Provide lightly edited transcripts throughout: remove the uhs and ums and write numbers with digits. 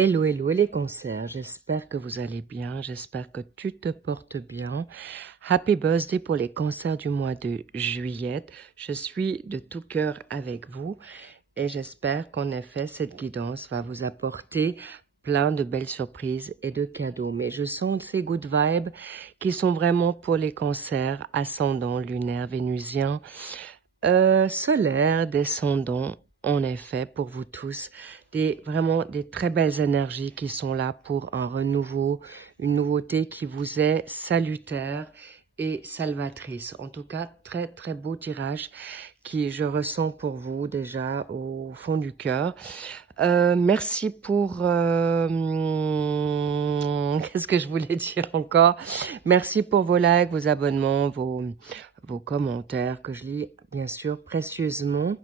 Hello, hello les cancers, j'espère que vous allez bien, j'espère que tu te portes bien. Happy birthday pour les cancers du mois de juillet. Je suis de tout cœur avec vous et j'espère qu'en effet cette guidance va vous apporter plein de belles surprises et de cadeaux. Mais je sens ces good vibes qui sont vraiment pour les cancers, ascendant, lunaire, vénusien, solaire, descendant, en effet, pour vous tous. Vraiment des très belles énergies qui sont là pour un renouveau, une nouveauté qui vous est salutaire et salvatrice. En tout cas, très très beau tirage qui je ressens pour vous déjà au fond du cœur. Merci pour... qu'est-ce que je voulais dire encore? Merci pour vos likes, vos abonnements, vos commentaires que je lis bien sûr précieusement.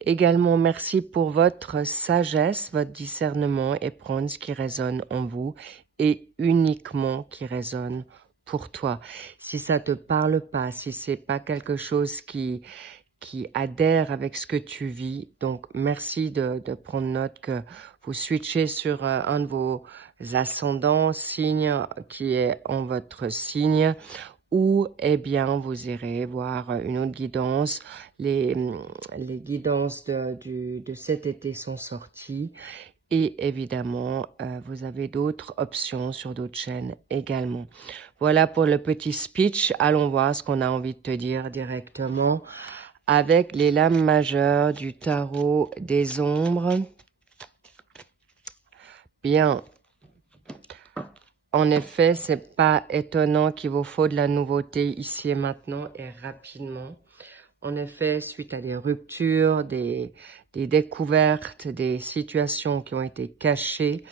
Également, merci pour votre sagesse, votre discernement et prendre ce qui résonne en vous et uniquement qui résonne pour toi. Si ça te parle pas, si c'est pas quelque chose qui adhère avec ce que tu vis, donc merci de prendre note que vous switchez sur un de vos ascendants, signe qui est en votre signe, ou eh bien vous irez voir une autre guidance. Les guidances de cet été sont sorties et évidemment vous avez d'autres options sur d'autres chaînes également. Voilà pour le petit speech. Allons voir ce qu'on a envie de te dire directement avec les lames majeures du tarot des ombres. Bien. En effet, c'est pas étonnant qu'il vous faut de la nouveauté ici et maintenant et rapidement. En effet, suite à des ruptures, des découvertes, des situations qui ont été cachées,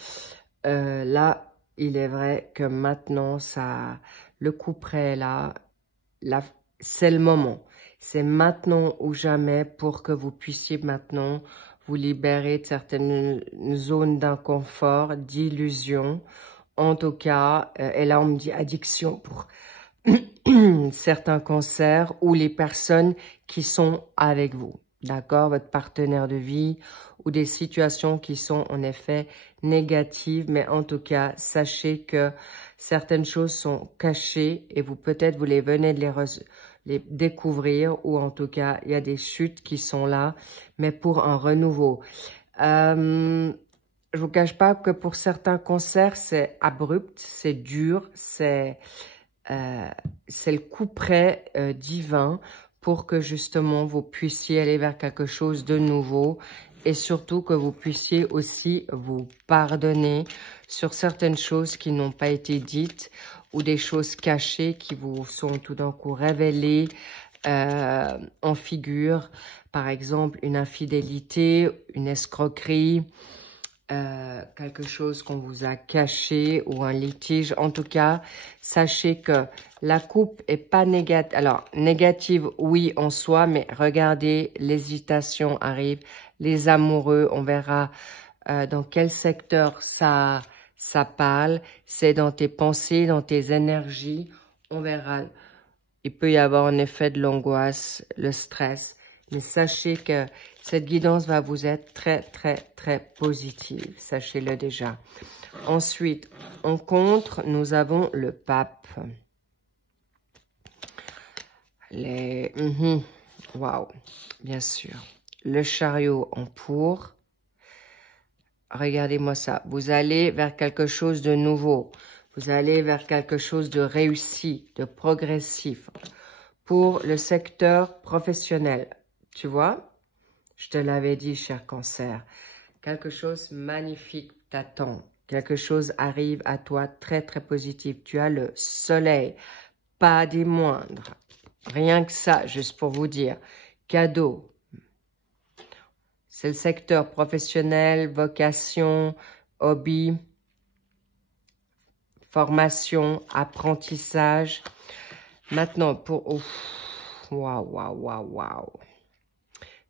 là, il est vrai que maintenant, le coup près est là, c'est le moment. C'est maintenant ou jamais pour que vous puissiez maintenant vous libérer de certaines zones d'inconfort, d'illusion. En tout cas, et là on me dit addiction pour certains cancers ou les personnes qui sont avec vous, d'accord, votre partenaire de vie ou des situations qui sont en effet négatives, mais en tout cas, sachez que certaines choses sont cachées et vous peut-être vous les venez de les découvrir ou en tout cas, il y a des chutes qui sont là, mais pour un renouveau. Je vous cache pas que pour certains cancers, c'est abrupt, c'est dur, c'est le coup près divin pour que justement vous puissiez aller vers quelque chose de nouveau et surtout que vous puissiez aussi vous pardonner sur certaines choses qui n'ont pas été dites ou des choses cachées qui vous sont tout d'un coup révélées en figure. Par exemple, une infidélité, une escroquerie, quelque chose qu'on vous a caché ou un litige. En tout cas, sachez que la coupe est pas négative. Alors, négative, oui, en soi, mais regardez, l'hésitation arrive, les amoureux, on verra dans quel secteur ça parle. C'est dans tes pensées, dans tes énergies. On verra. Il peut y avoir en effet de l'angoisse, le stress. Mais sachez que cette guidance va vous être très, très, très positive. Sachez-le déjà. Ensuite, en contre, nous avons le pape. Waouh, bien sûr. Le chariot en pour. Regardez-moi ça. Vous allez vers quelque chose de nouveau. Vous allez vers quelque chose de réussi, de progressif. Pour le secteur professionnel. Tu vois, je te l'avais dit, cher cancer, quelque chose de magnifique t'attend, quelque chose arrive à toi très très positif. Tu as le soleil, pas des moindres, rien que ça, juste pour vous dire, cadeau. C'est le secteur professionnel, vocation, hobby, formation, apprentissage. Maintenant, pour... Waouh.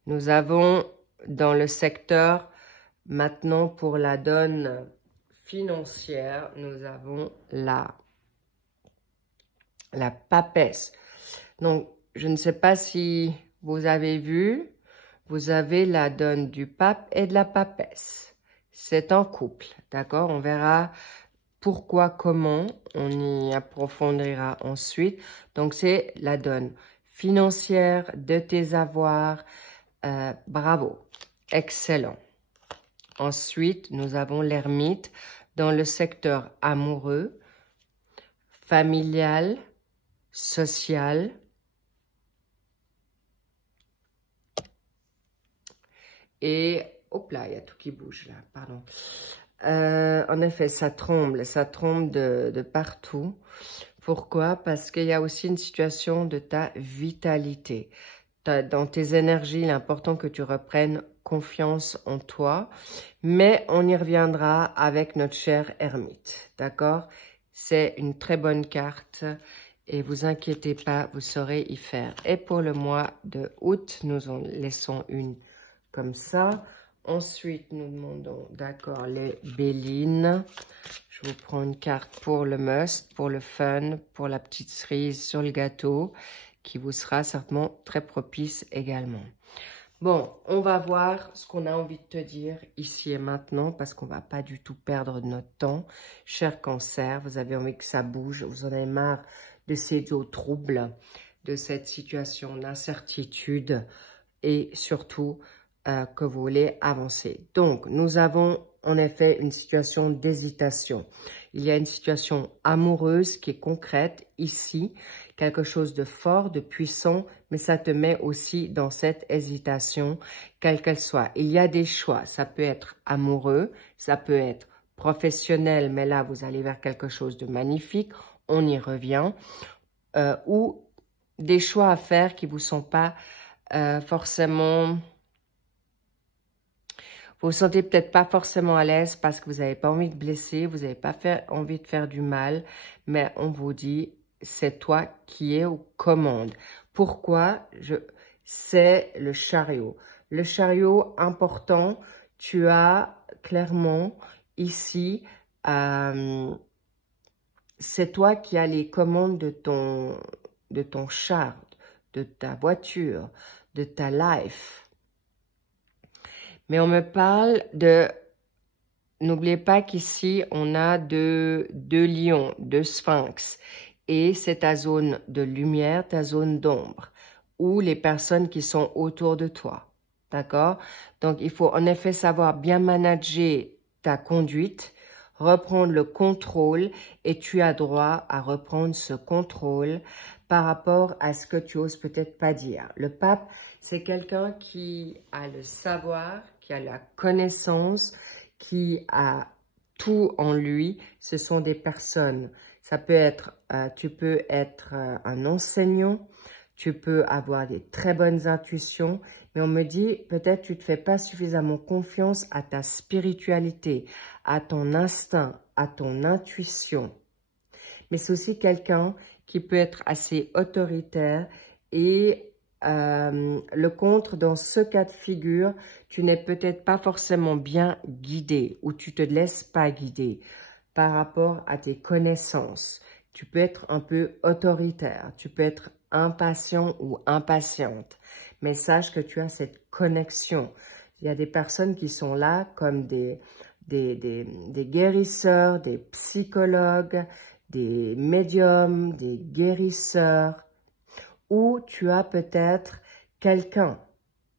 Nous avons dans le secteur, maintenant pour la donne financière, nous avons la papesse. Donc, je ne sais pas si vous avez vu, vous avez la donne du pape et de la papesse. c'est en couple, d'accord? On verra pourquoi, comment, on y approfondira ensuite. Donc, c'est la donne financière de tes avoirs. Bravo, excellent. Ensuite, nous avons l'ermite dans le secteur amoureux, familial, social. Et, hop là, il y a tout qui bouge là, pardon. En effet, ça tremble de partout. Pourquoi? Parce qu'il y a aussi une situation de ta vitalité. Dans tes énergies, il est important que tu reprennes confiance en toi. Mais on y reviendra avec notre cher ermite, d'accord? C'est une très bonne carte et vous inquiétez pas, vous saurez y faire. Et pour le mois de août, nous en laissons une comme ça. Ensuite, nous demandons, d'accord, les Bélines. Je vous prends une carte pour le must, pour le fun, pour la petite cerise sur le gâteau, qui vous sera certainement très propice également. Bon, on va voir ce qu'on a envie de te dire ici et maintenant, parce qu'on ne va pas du tout perdre notre temps. Cher Cancer, vous avez envie que ça bouge, vous en avez marre de ces eaux troubles, de cette situation d'incertitude et surtout que vous voulez avancer. Donc, nous avons en effet une situation d'hésitation. Il y a une situation amoureuse qui est concrète ici, quelque chose de fort, de puissant, mais ça te met aussi dans cette hésitation, quelle qu'elle soit. Il y a des choix, ça peut être amoureux, ça peut être professionnel, mais là, vous allez vers quelque chose de magnifique, on y revient, ou des choix à faire qui ne vous sont pas forcément... Vous ne vous sentez peut-être pas forcément à l'aise parce que vous n'avez pas envie de blesser, vous n'avez pas envie de faire du mal, mais on vous dit, c'est toi qui es aux commandes. Pourquoi? C'est le chariot. Le chariot important, tu as clairement ici, c'est toi qui as les commandes de ton char, de ta voiture, de ta life. Mais on me parle de... N'oubliez pas qu'ici, on a deux lions, deux sphinx. Et c'est ta zone de lumière, ta zone d'ombre, ou les personnes qui sont autour de toi. D'accord? Donc, il faut en effet savoir bien manager ta conduite, reprendre le contrôle, et tu as droit à reprendre ce contrôle par rapport à ce que tu oses peut-être pas dire. Le pape, c'est quelqu'un qui a le savoir, qui a la connaissance, qui a tout en lui. Ce sont des personnes. Ça peut être, tu peux être un enseignant, tu peux avoir des très bonnes intuitions, mais on me dit peut-être tu ne te fais pas suffisamment confiance à ta spiritualité, à ton instinct, à ton intuition. Mais c'est aussi quelqu'un qui peut être assez autoritaire et le contre, dans ce cas de figure, tu n'es peut-être pas forcément bien guidé ou tu te laisses pas guider par rapport à tes connaissances. Tu peux être un peu autoritaire, tu peux être impatient ou impatiente, mais sache que tu as cette connexion. Il y a des personnes qui sont là comme des guérisseurs, des psychologues, des médiums, des guérisseurs, ou tu as peut-être quelqu'un,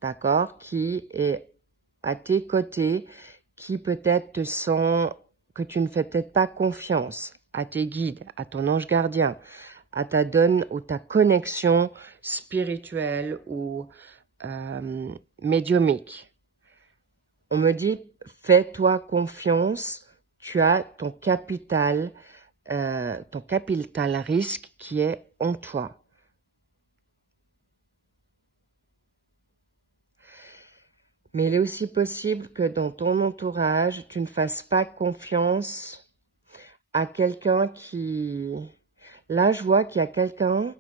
d'accord, qui est à tes côtés, qui peut-être te sent que tu ne fais peut-être pas confiance à tes guides, à ton ange gardien, à ta donne ou ta connexion spirituelle ou médiumique. On me dit, fais-toi confiance, tu as ton capital risque qui est en toi. Mais il est aussi possible que dans ton entourage, tu ne fasses pas confiance à quelqu'un qui... Là, je vois qu'il y a quelqu'un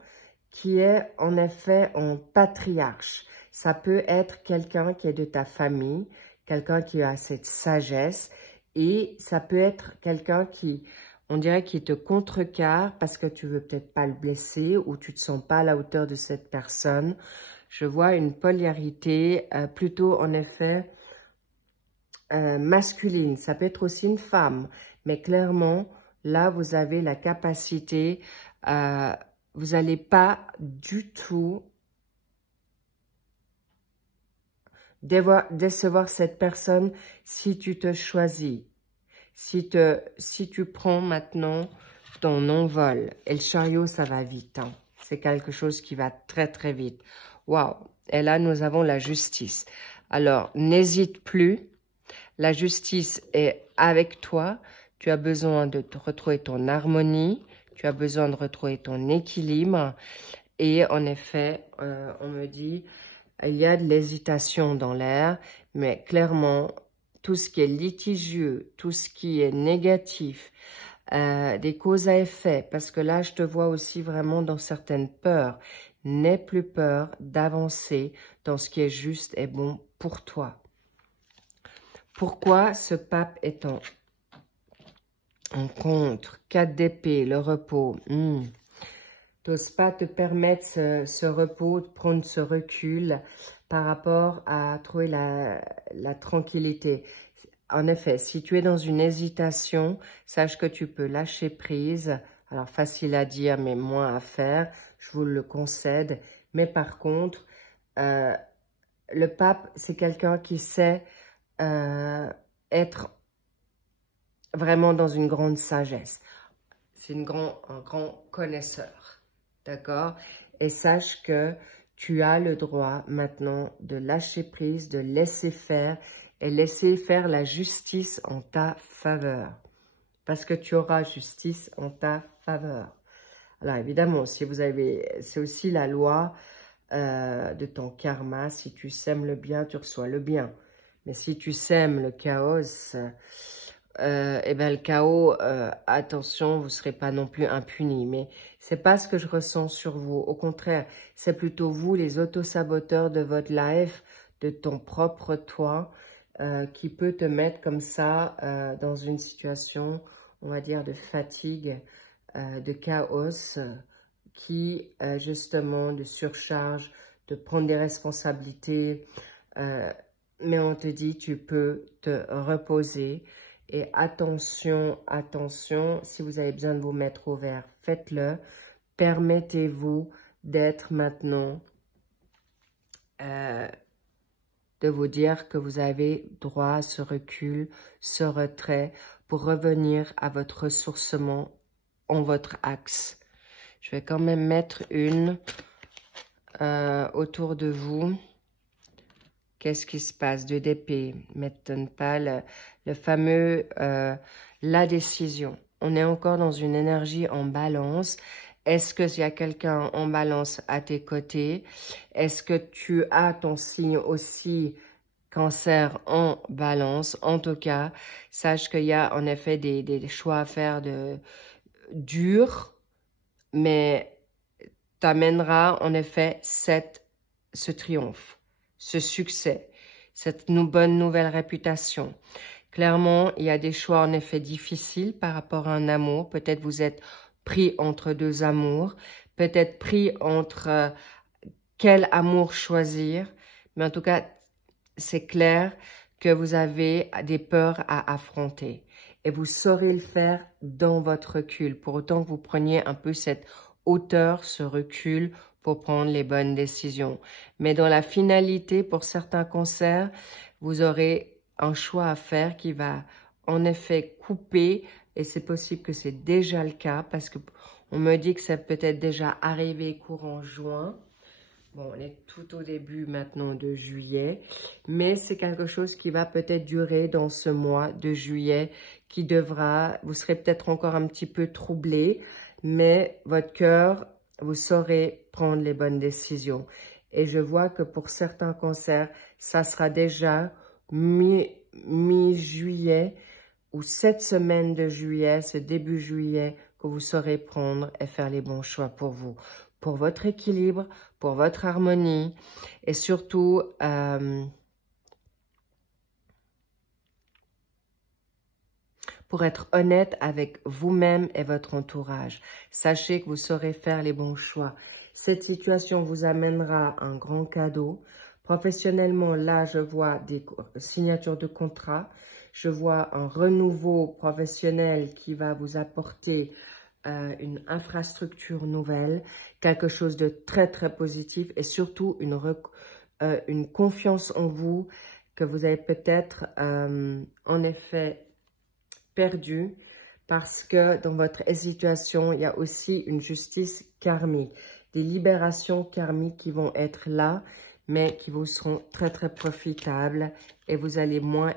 qui est en effet en patriarche. Ça peut être quelqu'un qui est de ta famille, quelqu'un qui a cette sagesse, et ça peut être quelqu'un qui, on dirait, qui te contrecarre parce que tu veux peut-être pas le blesser ou tu te sens pas à la hauteur de cette personne. Je vois une polarité, plutôt en effet masculine, ça peut être aussi une femme, mais clairement, là, vous avez la capacité, vous n'allez pas du tout décevoir cette personne si tu te choisis, si tu prends maintenant ton envol. Et le chariot, ça va vite, hein. C'est quelque chose qui va très, très vite. Waouh! Et là, nous avons la justice. Alors, n'hésite plus. La justice est avec toi. Tu as besoin de te retrouver ton harmonie. Tu as besoin de retrouver ton équilibre. Et en effet, on me dit, il y a de l'hésitation dans l'air, mais clairement, tout ce qui est litigieux, tout ce qui est négatif, des causes à effet, parce que là, je te vois aussi vraiment dans certaines peurs. N'aie plus peur d'avancer dans ce qui est juste et bon pour toi. Pourquoi ce pape est en contre? 4 d'épée, le repos. T'oses pas te permettre ce repos, de prendre ce recul par rapport à trouver la tranquillité. En effet, si tu es dans une hésitation, sache que tu peux lâcher prise. Alors, facile à dire, mais moins à faire. Je vous le concède. Mais par contre, le pape, c'est quelqu'un qui sait être vraiment dans une grande sagesse. C'est un grand connaisseur. D'accord? Et sache que tu as le droit maintenant de lâcher prise, de laisser faire et laisser faire la justice en ta faveur. Parce que tu auras justice en ta faveur. Alors évidemment, si vous avez, c'est aussi la loi de ton karma. Si tu sèmes le bien, tu reçois le bien. Mais si tu sèmes le chaos, eh ben le chaos, attention, vous ne serez pas non plus impuni. Mais c'est pas ce que je ressens sur vous. Au contraire, c'est plutôt vous, les autosaboteurs de votre life, de ton propre toi, qui peut te mettre comme ça dans une situation, on va dire, de fatigue, de chaos, qui, justement, de surcharge, de prendre des responsabilités. Mais on te dit, tu peux te reposer. Et attention, attention, si vous avez besoin de vous mettre au vert, faites-le. Permettez-vous d'être maintenant, de vous dire que vous avez droit à ce recul, ce retrait, pour revenir à votre ressourcement en votre axe. Je vais quand même mettre une autour de vous. Qu'est-ce qui se passe? 2 d'épée, m'étonne pas, le fameux, la décision. On est encore dans une énergie en balance. Est-ce qu'il y a quelqu'un en balance à tes côtés? Est-ce que tu as ton signe aussi cancer en balance? En tout cas, sache qu'il y a en effet des choix à faire durs, mais t'amènera en effet ce triomphe, ce succès, cette bonne nouvelle réputation. Clairement, il y a des choix en effet difficiles par rapport à un amour. Peut-être vous êtes pris entre 2 amours, peut-être pris entre quel amour choisir. Mais en tout cas, c'est clair que vous avez des peurs à affronter. Et vous saurez le faire dans votre recul. Pour autant que vous preniez un peu cette hauteur, ce recul pour prendre les bonnes décisions. Mais dans la finalité, pour certains cancers, vous aurez un choix à faire qui va en effet couper. Et c'est possible que c'est déjà le cas parce que on me dit que ça peut être déjà arrivé courant juin. Bon, on est tout au début maintenant de juillet, mais c'est quelque chose qui va peut-être durer dans ce mois de juillet, qui devra, vous serez peut-être encore un petit peu troublé, mais votre cœur, vous saurez prendre les bonnes décisions. Et je vois que pour certains cancers, ça sera déjà mi-juillet ou cette semaine de juillet, ce début juillet, que vous saurez prendre et faire les bons choix pour vous. Pour votre équilibre, pour votre harmonie et surtout pour être honnête avec vous-même et votre entourage. Sachez que vous saurez faire les bons choix. Cette situation vous amènera un grand cadeau. Professionnellement, là, je vois des signatures de contrat. Je vois un renouveau professionnel qui va vous apporter une infrastructure nouvelle, quelque chose de très, très positif et surtout une confiance en vous que vous avez peut-être en effet perdu parce que dans votre situation, il y a aussi une justice karmique, des libérations karmiques qui vont être là, mais qui vous seront très, très profitables et vous allez moins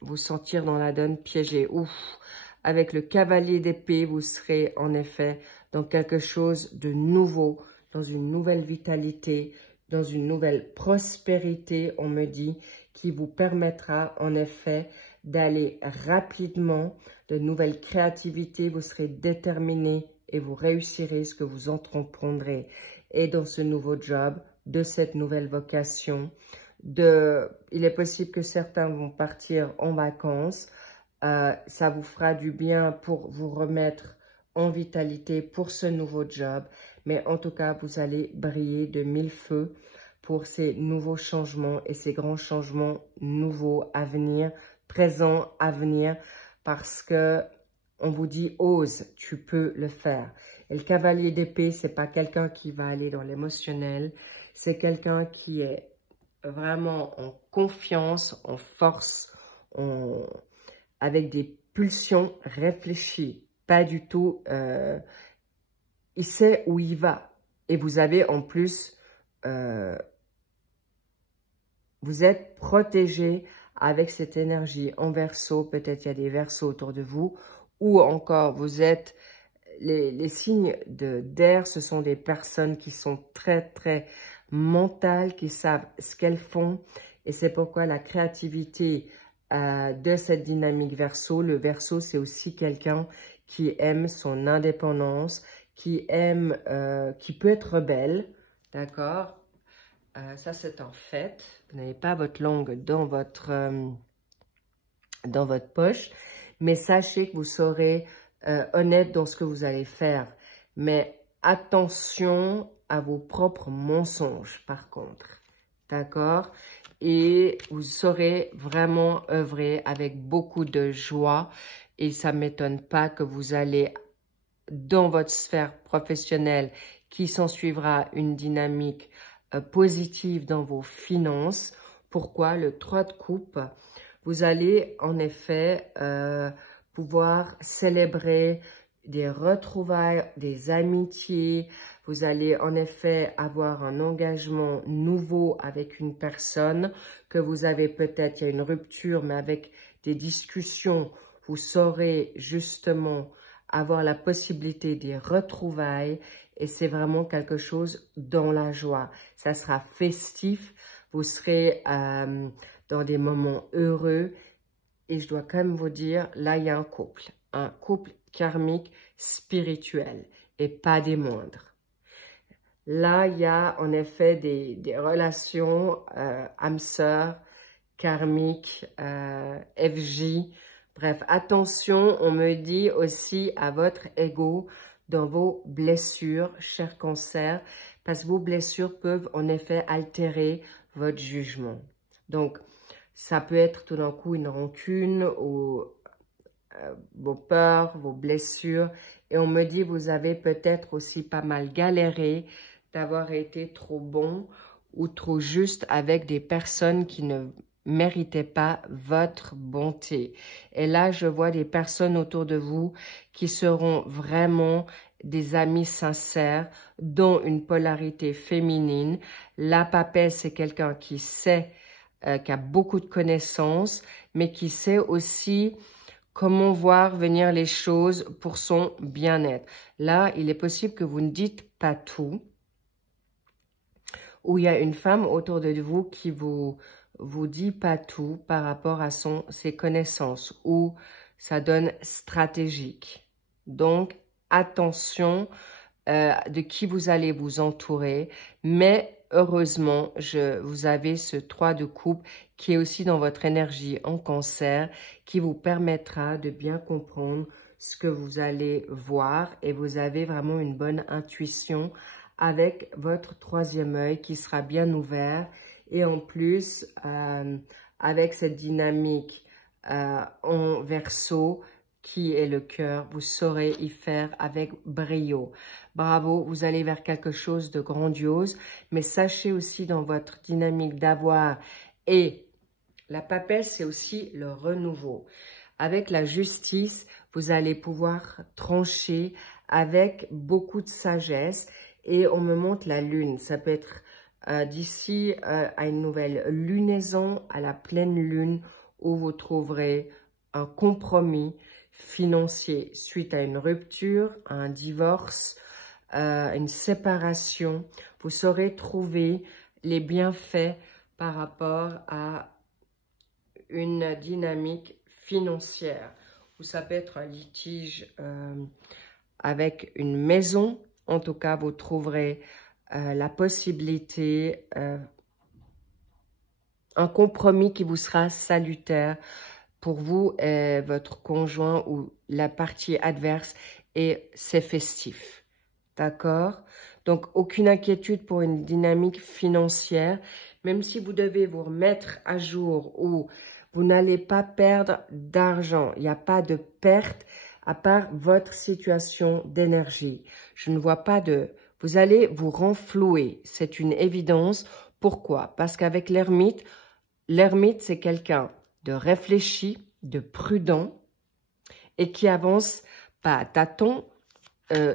vous sentir dans la donne piégée. Ouf! Avec le cavalier d'épée, vous serez en effet dans quelque chose de nouveau, dans une nouvelle vitalité, dans une nouvelle prospérité, on me dit, qui vous permettra en effet d'aller rapidement, de nouvelles créativités, vous serez déterminé et vous réussirez ce que vous entreprendrez. Et dans ce nouveau job, de cette nouvelle vocation, il est possible que certains vont partir en vacances. Ça vous fera du bien pour vous remettre en vitalité pour ce nouveau job. Mais en tout cas, vous allez briller de mille feux pour ces nouveaux changements et ces grands changements nouveaux à venir, présents à venir, parce que on vous dit « ose, tu peux le faire ». Et le cavalier d'épée, c'est pas quelqu'un qui va aller dans l'émotionnel, c'est quelqu'un qui est vraiment en confiance, en force, avec des pulsions réfléchies, pas du tout, il sait où il va. Et vous avez en plus, vous êtes protégé avec cette énergie en Verseau, peut-être il y a des Verseaux autour de vous, ou encore vous êtes, les signes d'air, ce sont des personnes qui sont très, très mentales, qui savent ce qu'elles font, et c'est pourquoi la créativité de cette dynamique Verseau, le Verseau c'est aussi quelqu'un qui aime son indépendance, qui aime, qui peut être rebelle, d'accord? Ça c'est un fait, vous n'avez pas votre langue dans votre poche, mais sachez que vous serez honnête dans ce que vous allez faire. Mais attention à vos propres mensonges, par contre. D'accord? Et vous saurez vraiment œuvrer avec beaucoup de joie. Et ça ne m'étonne pas que vous allez, dans votre sphère professionnelle, qui s'ensuivra une dynamique positive dans vos finances. Pourquoi? Le 3 de coupe. Vous allez en effet pouvoir célébrer des retrouvailles, des amitiés. Vous allez en effet avoir un engagement nouveau avec une personne que vous avez peut-être, il y a une rupture, mais avec des discussions, vous saurez justement avoir la possibilité des retrouvailles et c'est vraiment quelque chose dans la joie. Ça sera festif, vous serez dans des moments heureux. Et je dois quand même vous dire, là, il y a un couple karmique spirituel et pas des moindres. Là, il y a en effet des relations âme sœur, karmique, FJ. Bref, attention, on me dit aussi à votre ego dans vos blessures, cher cancer, parce que vos blessures peuvent en effet altérer votre jugement. Donc, ça peut être tout d'un coup une rancune ou vos peurs, vos blessures. Et on me dit, vous avez peut-être aussi pas mal galéré d'avoir été trop bon ou trop juste avec des personnes qui ne méritaient pas votre bonté. Et là, je vois des personnes autour de vous qui seront vraiment des amis sincères, dont une polarité féminine. La papesse, c'est quelqu'un qui sait qui a beaucoup de connaissances, mais qui sait aussi comment voir venir les choses pour son bien-être. Là, il est possible que vous ne dites pas tout, ou il y a une femme autour de vous qui vous dit pas tout par rapport à ses connaissances, ou ça donne stratégique. Donc, attention de qui vous allez vous entourer, mais heureusement, vous avez ce 3 de coupe qui est aussi dans votre énergie en cancer, qui vous permettra de bien comprendre ce que vous allez voir et vous avez vraiment une bonne intuition avec votre 3e œil qui sera bien ouvert Et en plus, avec cette dynamique en Verseau, qui est le cœur, vous saurez y faire avec brio. Bravo, vous allez vers quelque chose de grandiose, mais sachez aussi dans votre dynamique d'avoir et la papesse, c'est aussi le renouveau. Avec la justice, vous allez pouvoir trancher avec beaucoup de sagesse et on me montre la lune. Ça peut être d'ici à une nouvelle lunaison, à la pleine lune, où vous trouverez un compromis financier suite à une rupture, à un divorce, une séparation. Vous saurez trouver les bienfaits par rapport à une dynamique financière. Ou ça peut être un litige avec une maison. En tout cas, vous trouverez la possibilité, un compromis qui vous sera salutaire pour vous et votre conjoint ou la partie adverse, et c'est festif. D'accord? Donc, aucune inquiétude pour une dynamique financière, même si vous devez vous remettre à jour ou vous n'allez pas perdre d'argent. Il n'y a pas de perte à part votre situation d'énergie. Je ne vois pas de... Vous allez vous renflouer. C'est une évidence. Pourquoi? Parce qu'avec l'ermite, c'est quelqu'un de réfléchi, de prudent et qui avance pas à tâtons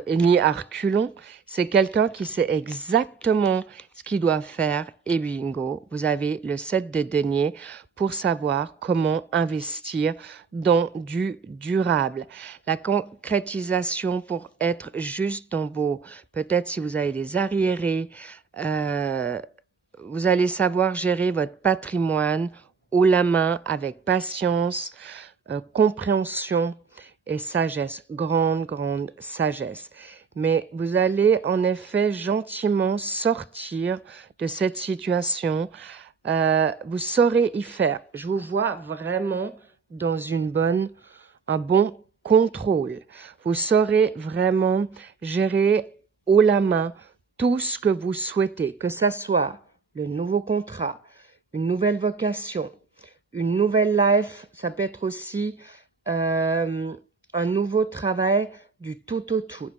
ni à reculons. C'est quelqu'un qui sait exactement ce qu'il doit faire et bingo, vous avez le 7 de denier pour savoir comment investir dans du durable. La concrétisation pour être juste dans vos, peut-être si vous avez des arriérés, vous allez savoir gérer votre patrimoine haut la main avec patience, compréhension et sagesse, grande sagesse. Mais vous allez en effet gentiment sortir de cette situation. Vous saurez y faire. Je vous vois vraiment dans un bon contrôle. Vous saurez vraiment gérer haut la main tout ce que vous souhaitez, que ce soit le nouveau contrat, une nouvelle vocation, une nouvelle life, ça peut être aussi un nouveau travail du tout au tout.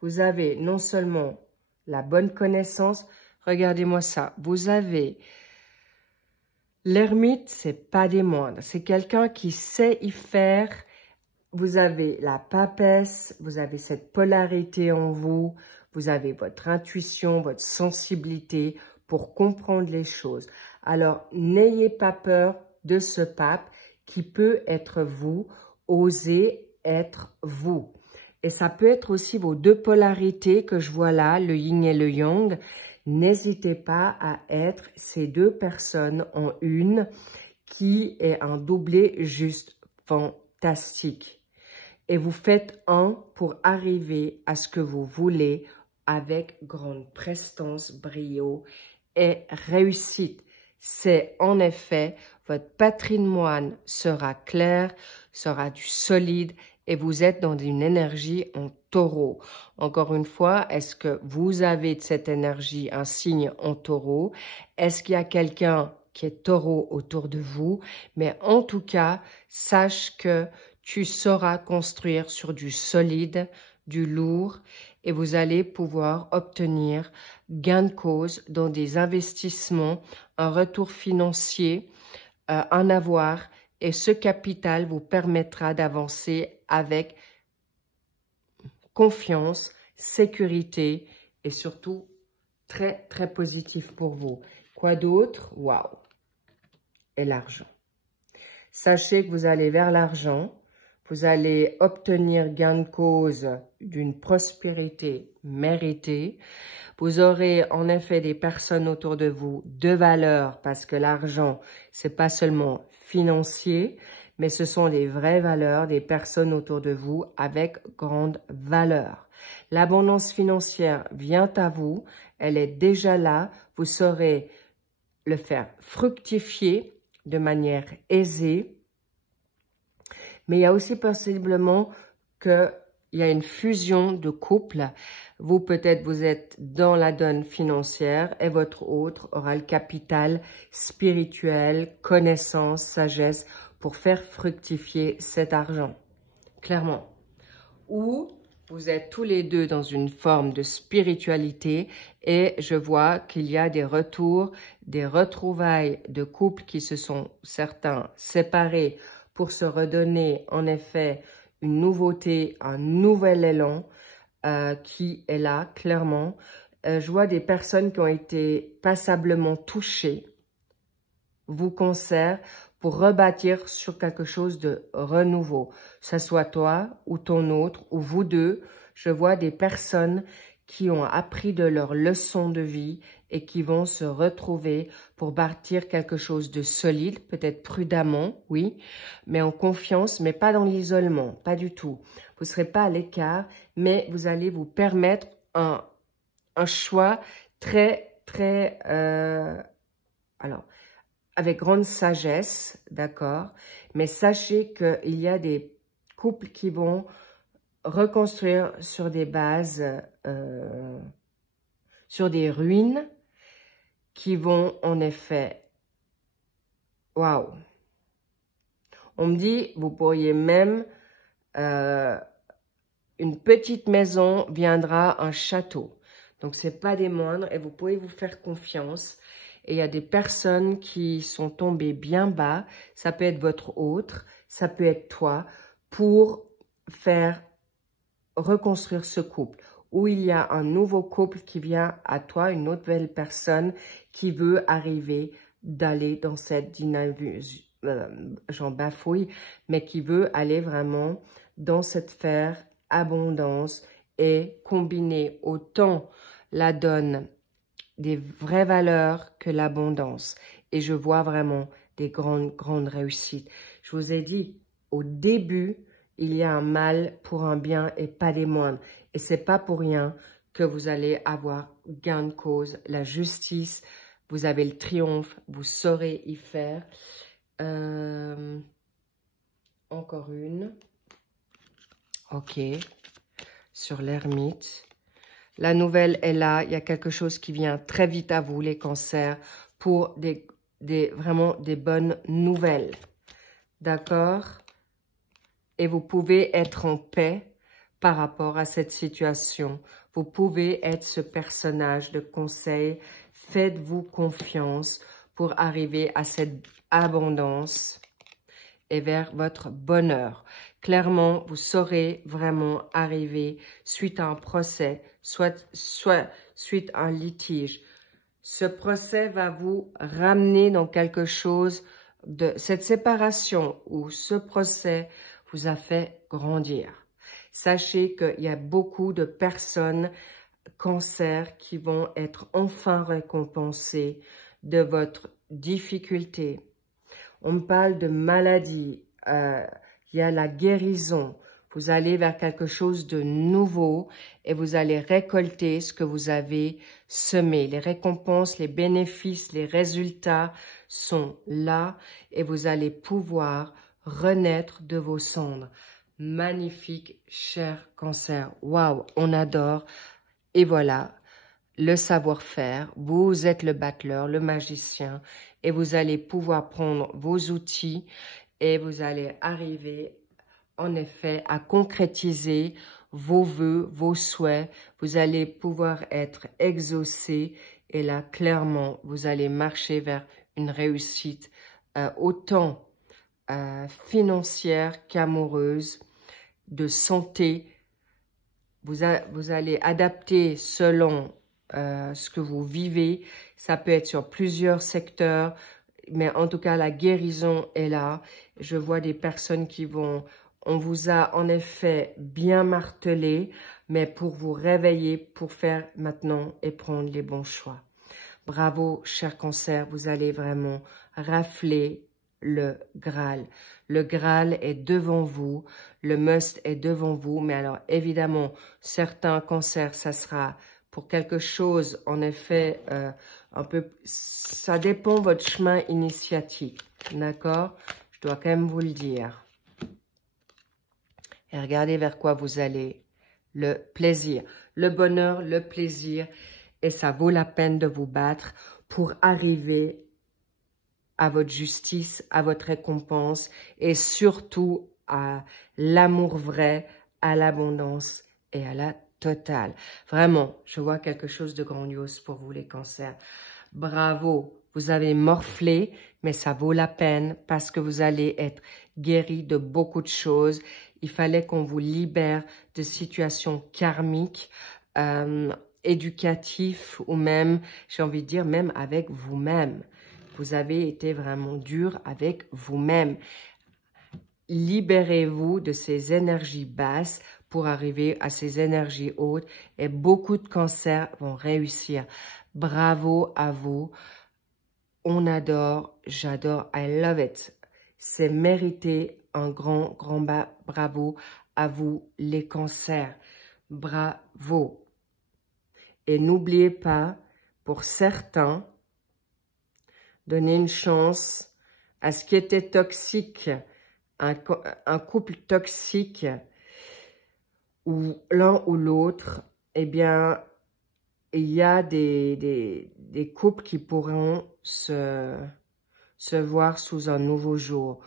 Vous avez non seulement la bonne connaissance, regardez-moi ça, vous avez l'ermite, c'est pas des moindres, c'est quelqu'un qui sait y faire. Vous avez la papesse, vous avez cette polarité en vous, vous avez votre intuition, votre sensibilité pour comprendre les choses. Alors, n'ayez pas peur de ce pape qui peut être vous, osez être vous. Et ça peut être aussi vos deux polarités que je vois là, le yin et le yang. N'hésitez pas à être ces deux personnes en une qui est un doublé juste fantastique. Et vous faites un pour arriver à ce que vous voulez avec grande prestance, brio et réussite. C'est en effet, votre patrimoine sera clair, sera du solide et vous êtes dans une énergie en taureau. Encore une fois, est-ce que vous avez de cette énergie un signe en taureau? Est-ce qu'il y a quelqu'un qui est taureau autour de vous? Mais en tout cas, sache que tu sauras construire sur du solide, du lourd et vous allez pouvoir obtenir gain de cause dans des investissements, un retour financier, un avoir et ce capital vous permettra d'avancer avec confiance, sécurité et surtout très positif pour vous. Quoi d'autre? Waouh! Et l'argent. Sachez que vous allez vers l'argent. Vous allez obtenir gain de cause d'une prospérité méritée. Vous aurez en effet des personnes autour de vous de valeur parce que l'argent, c'est pas seulement financier, mais ce sont les vraies valeurs des personnes autour de vous avec grande valeur. L'abondance financière vient à vous, elle est déjà là, vous saurez le faire fructifier de manière aisée. Mais il y a aussi possiblement qu'il y a une fusion de couple. Vous, peut-être, vous êtes dans la donne financière et votre autre aura le capital spirituel, connaissance, sagesse pour faire fructifier cet argent. Clairement. Ou vous êtes tous les deux dans une forme de spiritualité et je vois qu'il y a des retours, des retrouvailles de couples qui se sont certains séparés pour se redonner en effet une nouveauté, un nouvel élan qui est là clairement. Je vois des personnes qui ont été passablement touchées, vous Cancer, pour rebâtir sur quelque chose de renouveau. Que ce soit toi ou ton autre ou vous deux, je vois des personnes qui ont appris de leurs leçons de vie et qui vont se retrouver pour bâtir quelque chose de solide, peut-être prudemment, oui, mais en confiance, mais pas dans l'isolement, pas du tout. Vous ne serez pas à l'écart, mais vous allez vous permettre un choix très, très... alors, avec grande sagesse, d'accord? Mais sachez qu'il y a des couples qui vont reconstruire sur des bases, sur des ruines, qui vont en effet, waouh! On me dit, vous pourriez même, une petite maison viendra un château. Donc, c'est pas des moindres et vous pouvez vous faire confiance. Et il y a des personnes qui sont tombées bien bas, ça peut être votre autre, ça peut être toi, pour faire reconstruire ce couple. Ou il y a un nouveau couple qui vient à toi, une autre belle personne qui veut arriver d'aller dans cette dynamique, j'en bafouille, mais qui veut aller vraiment dans cette sphère abondance et combiner autant la donne des vraies valeurs que l'abondance. Et je vois vraiment des grandes réussites. Je vous ai dit, au début, il y a un mal pour un bien et pas des moindres. Et c'est pas pour rien que vous allez avoir gain de cause, la justice, vous avez le triomphe, vous saurez y faire. Encore une. Ok. Sur l'ermite. La nouvelle est là, il y a quelque chose qui vient très vite à vous, les cancers, pour vraiment des bonnes nouvelles. D'accord? Et vous pouvez être en paix par rapport à cette situation. Vous pouvez être ce personnage de conseil. Faites-vous confiance pour arriver à cette abondance et vers votre bonheur. Clairement, vous saurez vraiment arriver suite à un procès, soit suite à un litige. Ce procès va vous ramener dans quelque chose de cette séparation ou ce procès vous a fait grandir. Sachez qu'il y a beaucoup de personnes Cancer qui vont être enfin récompensées de votre difficulté. On me parle de maladie, il y a la guérison. Vous allez vers quelque chose de nouveau et vous allez récolter ce que vous avez semé. Les récompenses, les bénéfices, les résultats sont là et vous allez pouvoir renaître de vos cendres. Magnifique, cher Cancer. Waouh, on adore. Et voilà, le savoir-faire. Vous êtes le battleur, le magicien et vous allez pouvoir prendre vos outils et vous allez arriver en effet à concrétiser vos vœux, vos souhaits. Vous allez pouvoir être exaucé et là, clairement, vous allez marcher vers une réussite autant financière qu'amoureuse, de santé. Vous allez adapter selon ce que vous vivez. Ça peut être sur plusieurs secteurs, mais en tout cas, la guérison est là. Je vois des personnes qui vont... On vous a en effet bien martelé, mais pour vous réveiller, pour faire maintenant et prendre les bons choix. Bravo, cher Cancer, vous allez vraiment rafler le Graal. Le Graal est devant vous, le must est devant vous, mais alors évidemment, certains cancers, ça sera pour quelque chose, en effet, un peu, ça dépend de votre chemin initiatique, d'accord? Je dois quand même vous le dire. Et regardez vers quoi vous allez. le plaisir. Le bonheur, le plaisir, et ça vaut la peine de vous battre pour arriver à votre justice, à votre récompense et surtout à l'amour vrai, à l'abondance et à la totale. Vraiment, je vois quelque chose de grandiose pour vous les cancers. Bravo, vous avez morflé, mais ça vaut la peine parce que vous allez être guéri de beaucoup de choses. Il fallait qu'on vous libère de situations karmiques, éducatives ou même, j'ai envie de dire, même avec vous-même. Vous avez été vraiment dur avec vous-même. Libérez-vous de ces énergies basses pour arriver à ces énergies hautes et beaucoup de cancers vont réussir. Bravo à vous. On adore, j'adore, I love it. C'est mérité, un grand bravo à vous les cancers. Bravo. Et n'oubliez pas, pour certains, donner une chance à ce qui était toxique, un couple toxique, où l'un ou l'autre, eh bien, il y a des couples qui pourront se voir sous un nouveau jour.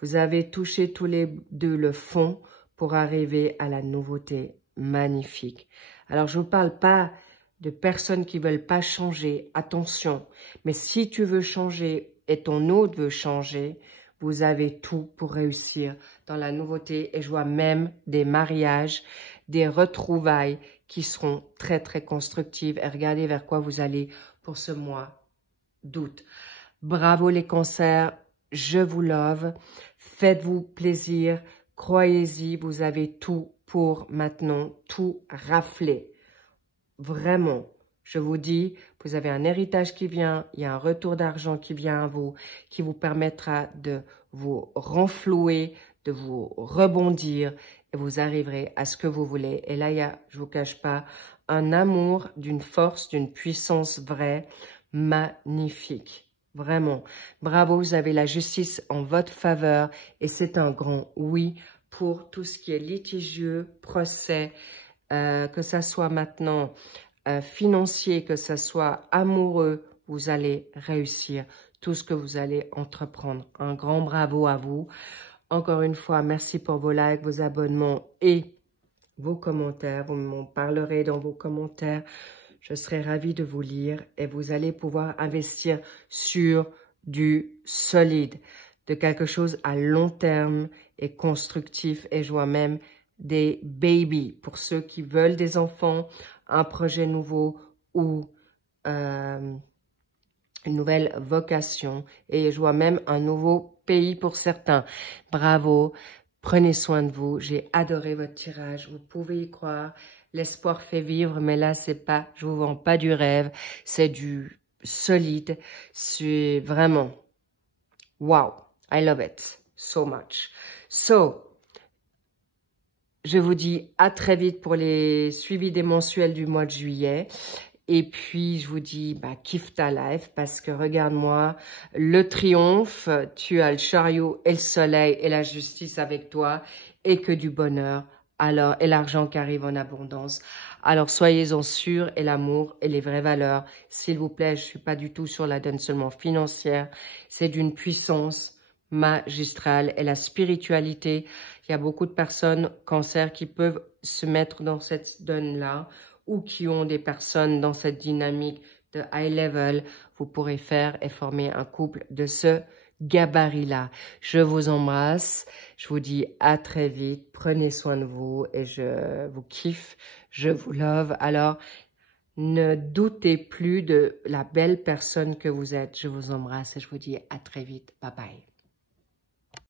Vous avez touché tous les deux le fond pour arriver à la nouveauté magnifique. Alors, je ne vous parle pas de personnes qui ne veulent pas changer, attention. Mais si tu veux changer et ton autre veut changer, vous avez tout pour réussir dans la nouveauté. Et je vois même des mariages, des retrouvailles qui seront très, très constructives. Et regardez vers quoi vous allez pour ce mois d'août. Bravo les cancers, je vous love. Faites-vous plaisir, croyez-y, vous avez tout pour maintenant, tout rafler. Vraiment, je vous dis, vous avez un héritage qui vient, il y a un retour d'argent qui vient à vous, qui vous permettra de vous renflouer, de vous rebondir et vous arriverez à ce que vous voulez. Et là, il y a, je ne vous cache pas, un amour, d'une force, d'une puissance vraie, magnifique. Vraiment, bravo, vous avez la justice en votre faveur et c'est un grand oui pour tout ce qui est litigieux, procès, que ça soit maintenant financier, que ça soit amoureux, vous allez réussir tout ce que vous allez entreprendre. Un grand bravo à vous. Encore une fois, merci pour vos likes, vos abonnements et vos commentaires. Vous m'en parlerez dans vos commentaires. Je serai ravie de vous lire et vous allez pouvoir investir sur du solide, de quelque chose à long terme et constructif. Et je vois même des babies pour ceux qui veulent des enfants, un projet nouveau ou une nouvelle vocation. Et je vois même un nouveau pays pour certains. Bravo, prenez soin de vous. J'ai adoré votre tirage. Vous pouvez y croire. L'espoir fait vivre, mais là, c'est pas, je vous vends pas du rêve. C'est du solide. C'est vraiment, wow, I love it so much. So, je vous dis à très vite pour les suivis des mensuels du mois de juillet. Et puis, je vous dis, bah, kiffe ta life parce que regarde-moi, le triomphe, tu as le chariot et le soleil et la justice avec toi et que du bonheur. Alors, et l'argent qui arrive en abondance. Alors, soyez-en sûrs et l'amour et les vraies valeurs. S'il vous plaît, je suis pas du tout sur la donne seulement financière. C'est d'une puissance magistrale et la spiritualité. Il y a beaucoup de personnes, cancer, qui peuvent se mettre dans cette donne-là ou qui ont des personnes dans cette dynamique de high level. Vous pourrez faire et former un couple de ce gabarit-là. Je vous embrasse. Je vous dis à très vite. Prenez soin de vous et je vous kiffe. Je vous love. Alors, ne doutez plus de la belle personne que vous êtes. Je vous embrasse et je vous dis à très vite. Bye bye.